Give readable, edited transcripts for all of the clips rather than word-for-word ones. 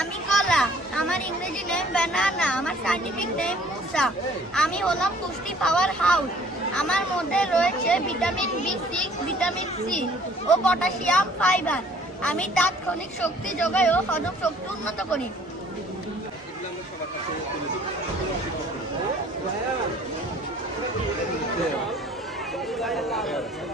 আমি কলা। আমার ইংরেজি নেম ব্যানানা। আমার সায়েন্টিফিক নেম মুসা। আমি হলাম পুষ্টি পাওয়ার হাউস। আমার মধ্যে রয়েছে ভিটামিন B6, ভিটামিন সি ও পটাশিয়াম ফাইবার। আমি তাৎক্ষণিক শক্তি যোগায় ও হজম শক্তি উন্নত করি।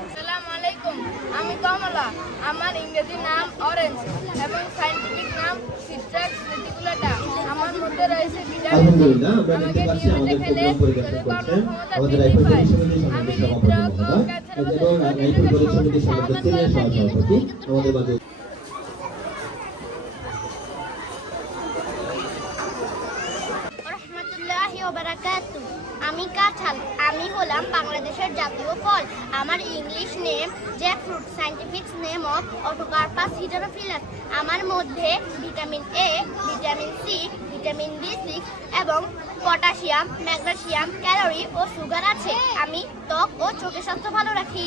আসসালামু আলাইকুম। আমি কমলা। আমার ইংরেজি নাম অরেঞ্জ এবং সায়েন্টিফিক নাম সিট্রাক্স রেটিকুলাটা। আমার মধ্যে রয়েছে ভিটামিন সি। আমাকে নিয়মিত খেলে শরীর কর্মক্ষমতা বৃদ্ধি পায়। আমি হৃদরোগ ও ক্যান্সারের মতো জটিল সমস্যার সমাধান করে থাকি। রাহমাতুল্লাহি ওয়া বারাকাতুহু। আমি কাঁঠাল। আমি হলাম বাংলাদেশের জাতীয় ফল। আমার English name jackfruit. Scientific name of Artocarpus heterophyllus. আমার মধ্যে vitamin A, vitamin C, vitamin B6 এবং পটাশিয়াম, ম্যাগনেসিয়াম, ক্যালোরি ও সুগার আছে। আমি ত্বক ও চোখের স্বাস্থ্য ভালো রাখি।